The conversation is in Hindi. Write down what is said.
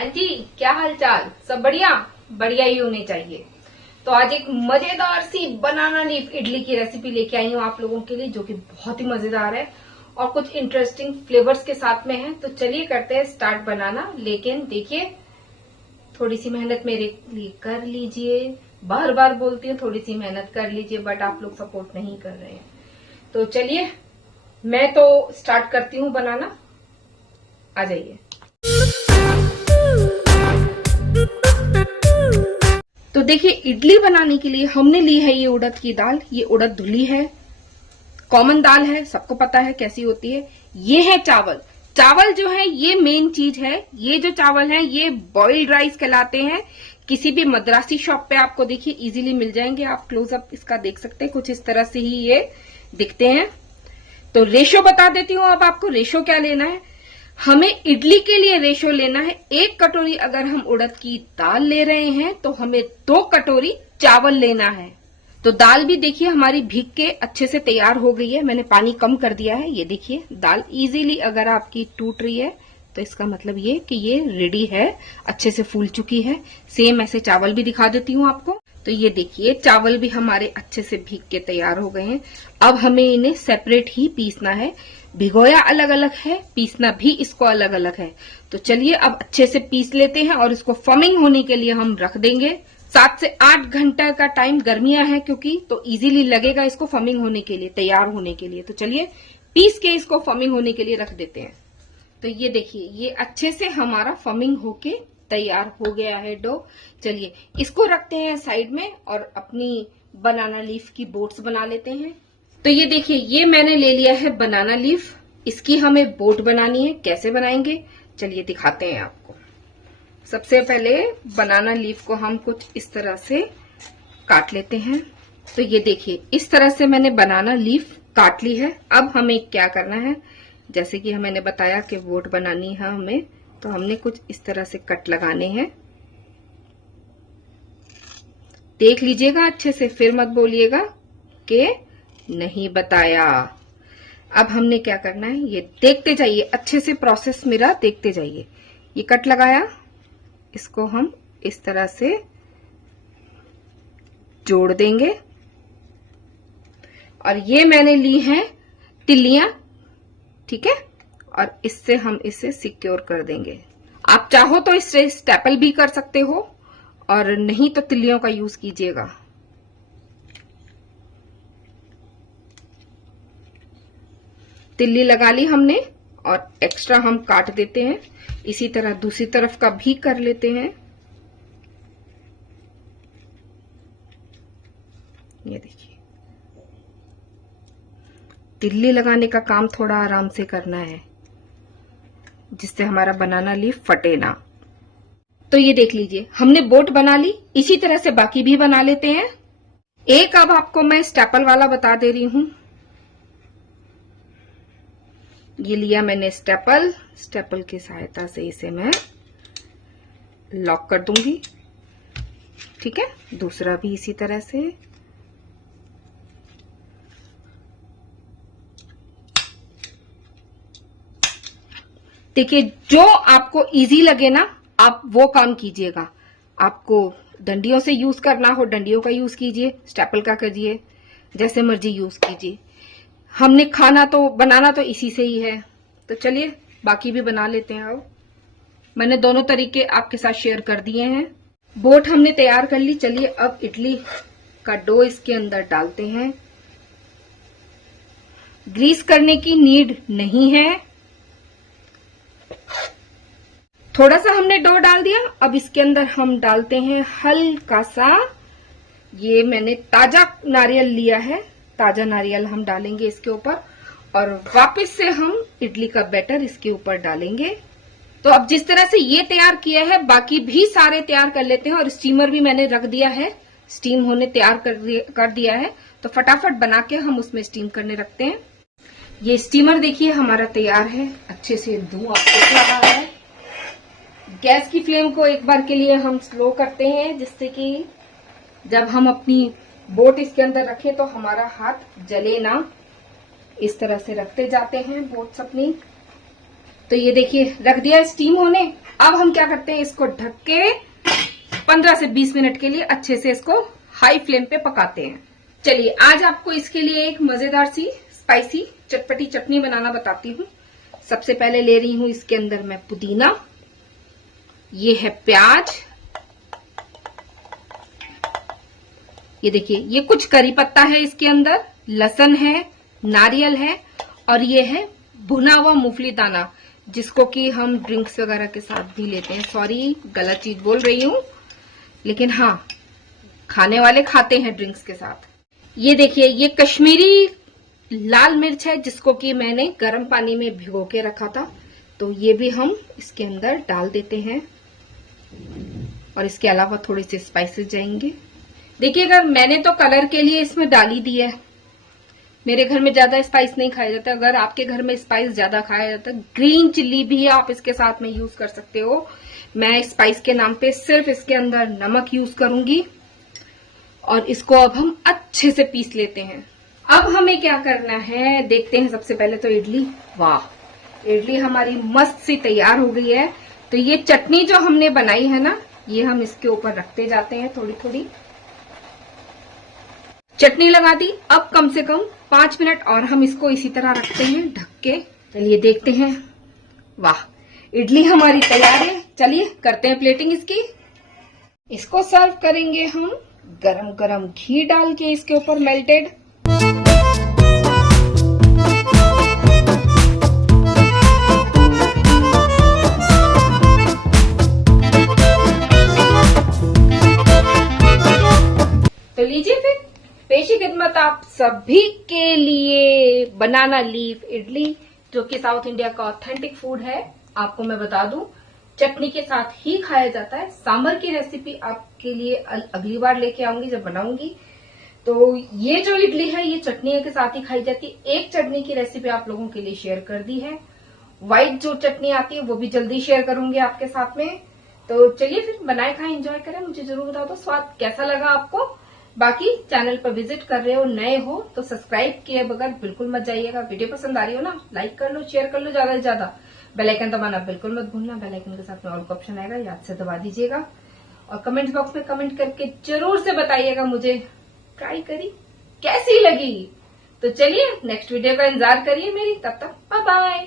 हाँ जी, क्या हाल चाल? सब बढ़िया? बढ़िया ही होने चाहिए। तो आज एक मजेदार सी बनाना लीफ इडली की रेसिपी लेके आई हूँ आप लोगों के लिए, जो कि बहुत ही मजेदार है और कुछ इंटरेस्टिंग फ्लेवर्स के साथ में है। तो चलिए करते हैं स्टार्ट बनाना। लेकिन देखिए, थोड़ी सी मेहनत मेरे लिए कर लीजिए। बार बार बोलती हूँ थोड़ी सी मेहनत कर लीजिए, बट आप लोग सपोर्ट नहीं कर रहे हैं। तो चलिए मैं तो स्टार्ट करती हूँ बनाना। आ जाइए। तो देखिए, इडली बनाने के लिए हमने ली है ये उड़द की दाल। ये उड़द धुली है, कॉमन दाल है, सबको पता है कैसी होती है। ये है चावल। चावल जो है ये मेन चीज है। ये जो चावल है ये बॉइल्ड राइस कहलाते हैं। किसी भी मद्रासी शॉप पे आपको देखिए इजीली मिल जाएंगे। आप क्लोजअप इसका देख सकते हैं, कुछ इस तरह से ही ये दिखते हैं। तो रेशो बता देती हूँ अब आपको। रेशो क्या लेना है, हमें इडली के लिए रेशो लेना है 1 कटोरी। अगर हम उड़द की दाल ले रहे हैं तो हमें 2 कटोरी चावल लेना है। तो दाल भी देखिए हमारी भीग के अच्छे से तैयार हो गई है। मैंने पानी कम कर दिया है। ये देखिए दाल इजीली अगर आपकी टूट रही है तो इसका मतलब ये कि ये रेडी है, अच्छे से फूल चुकी है। सेम ऐसे चावल भी दिखा देती हूँ आपको। तो ये देखिए चावल भी हमारे अच्छे से भीग के तैयार हो गए हैं। अब हमें इन्हें सेपरेट ही पीसना है। भिगोया अलग अलग है, पीसना भी इसको अलग अलग है। तो चलिए अब अच्छे से पीस लेते हैं और इसको फर्मिंग होने के लिए हम रख देंगे। 7 से 8 घंटा का टाइम, गर्मियां है क्योंकि, तो इजीली लगेगा इसको फर्मिंग होने के लिए, तैयार होने के लिए। तो चलिए पीस के इसको फर्मिंग होने के लिए रख देते हैं। तो ये देखिए ये अच्छे से हमारा फर्मिंग होके तैयार हो गया है डो। चलिए इसको रखते हैं साइड में और अपनी बनाना लीफ की बोट्स बना लेते हैं। तो ये देखिए ये मैंने ले लिया है बनाना लीफ। इसकी हमें बोट बनानी है। कैसे बनाएंगे चलिए दिखाते हैं आपको। सबसे पहले बनाना लीफ को हम कुछ इस तरह से काट लेते हैं। तो ये देखिए इस तरह से मैंने बनाना लीफ काट ली है। अब हमें क्या करना है, जैसे कि मैंने बताया कि बोट बनानी है हमें, तो हमने कुछ इस तरह से कट लगाने हैं। देख लीजिएगा अच्छे से, फिर मत बोलिएगा कि नहीं बताया। अब हमने क्या करना है, ये देखते जाइए अच्छे से, प्रोसेस मेरा देखते जाइए। ये कट लगाया, इसको हम इस तरह से जोड़ देंगे। और ये मैंने ली है तिल्लियां, ठीक है, और इससे हम इसे सिक्योर कर देंगे। आप चाहो तो इससे स्टेपल भी कर सकते हो और नहीं तो तिल्लियों का यूज कीजिएगा। तिल्ली लगा ली हमने और एक्स्ट्रा हम काट देते हैं। इसी तरह दूसरी तरफ का भी कर लेते हैं। ये देखिए तिल्ली लगाने का काम थोड़ा आराम से करना है, जिससे हमारा बनाना लीफ फटे ना। तो ये देख लीजिए हमने बोट बना ली। इसी तरह से बाकी भी बना लेते हैं। एक अब आपको मैं स्टेपल वाला बता दे रही हूं। ये लिया मैंने स्टेपल। स्टेपल की सहायता से इसे मैं लॉक कर दूंगी, ठीक है। दूसरा भी इसी तरह से। देखिए जो आपको इजी लगे ना आप वो काम कीजिएगा। आपको डंडियों से यूज करना हो डंडियों का यूज कीजिए, स्टेपल का करिए, जैसे मर्जी यूज कीजिए। हमने खाना तो बनाना तो इसी से ही है। तो चलिए बाकी भी बना लेते हैं। अब मैंने दोनों तरीके आपके साथ शेयर कर दिए हैं। बोट हमने तैयार कर ली। चलिए अब इडली का डो इसके अंदर डालते हैं। ग्रीस करने की नीड नहीं है। थोड़ा सा हमने डो डाल दिया। अब इसके अंदर हम डालते हैं हल्का सा, ये मैंने ताजा नारियल लिया है, ताजा नारियल हम डालेंगे इसके ऊपर। और वापस से हम इडली का बैटर इसके ऊपर डालेंगे। तो अब जिस तरह से ये तैयार किया है बाकी भी सारे तैयार कर लेते हैं। और स्टीमर भी मैंने रख दिया है, स्टीम होने तैयार कर दिया है। तो फटाफट बना के हम उसमें स्टीम करने रखते हैं। ये स्टीमर देखिए हमारा तैयार है, अच्छे से धुआं उठ रहा है। गैस की फ्लेम को एक बार के लिए हम स्लो करते हैं, जिससे कि जब हम अपनी बोट इसके अंदर रखें तो हमारा हाथ जले ना। इस तरह से रखते जाते हैं बोट्स अपनी। तो ये देखिए रख दिया स्टीम होने। अब हम क्या करते हैं, इसको ढक के 15 से 20 मिनट के लिए अच्छे से इसको हाई फ्लेम पे पकाते हैं। चलिए आज आपको इसके लिए एक मजेदार सी स्पाइसी चटपटी चटनी बनाना बताती हूँ। सबसे पहले ले रही हूँ इसके अंदर मैं पुदीना, ये है प्याज, ये देखिए ये कुछ करी पत्ता है इसके अंदर, लहसुन है, नारियल है और ये है भुना हुआ मूंगफली दाना, जिसको कि हम ड्रिंक्स वगैरह के साथ भी लेते हैं। सॉरी गलत चीज बोल रही हूँ, लेकिन हाँ खाने वाले खाते हैं ड्रिंक्स के साथ। ये देखिए ये कश्मीरी लाल मिर्च है, जिसको कि मैंने गर्म पानी में भिगो के रखा था, तो ये भी हम इसके अंदर डाल देते हैं। और इसके अलावा थोड़ी सी स्पाइसेस जाएंगे। देखिए अगर मैंने तो कलर के लिए इसमें डाली दी है, मेरे घर में ज्यादा स्पाइस नहीं खाया जाता। अगर आपके घर में स्पाइस ज्यादा खाया जाता है, ग्रीन चिल्ली भी आप इसके साथ में यूज कर सकते हो। मैं स्पाइस के नाम पे सिर्फ इसके अंदर नमक यूज करूंगी। और इसको अब हम अच्छे से पीस लेते हैं। अब हमें क्या करना है देखते हैं। सबसे पहले तो इडली, वाह इडली हमारी मस्त सी तैयार हो गई है। तो ये चटनी जो हमने बनाई है ना, ये हम इसके ऊपर रखते जाते हैं थोड़ी थोड़ी। चटनी लगा दी। अब कम से कम 5 मिनट और हम इसको इसी तरह रखते हैं ढक के। चलिए देखते हैं, वाह इडली हमारी तैयार है। चलिए करते हैं प्लेटिंग इसकी। इसको सर्व करेंगे हम गरम गरम घी डाल के इसके ऊपर मेल्टेड। तो लीजिए फिर पेशी खिदमत आप सभी के लिए बनाना लीफ इडली, जो कि साउथ इंडिया का ऑथेंटिक फूड है। आपको मैं बता दूं चटनी के साथ ही खाया जाता है। सांभर की रेसिपी आपके लिए अगली बार लेके आऊंगी जब बनाऊंगी। तो ये जो इडली है ये चटनी के साथ ही खाई जाती है। एक चटनी की रेसिपी आप लोगों के लिए शेयर कर दी है। व्हाइट जो चटनी आती है वो भी जल्दी शेयर करूंगी आपके साथ में। तो चलिए फिर बनाए खाएं, एंजॉय करें। मुझे जरूर बता दो स्वाद कैसा लगा आपको। बाकी चैनल पर विजिट कर रहे हो, नए हो तो सब्सक्राइब किए बगैर बिल्कुल मत जाइएगा। वीडियो पसंद आ रही हो ना, लाइक कर लो, शेयर कर लो ज्यादा से ज्यादा। बेल आइकन दबाना बिल्कुल मत भूलना। बेल आइकन के साथ में ऑल का ऑप्शन आएगा, याद से दबा दीजिएगा। और कमेंट बॉक्स में कमेंट करके जरूर से बताइएगा मुझे ट्राई करी कैसी लगी। तो चलिए नेक्स्ट वीडियो का इंतजार करिए मेरी। तब तक बाय बाय।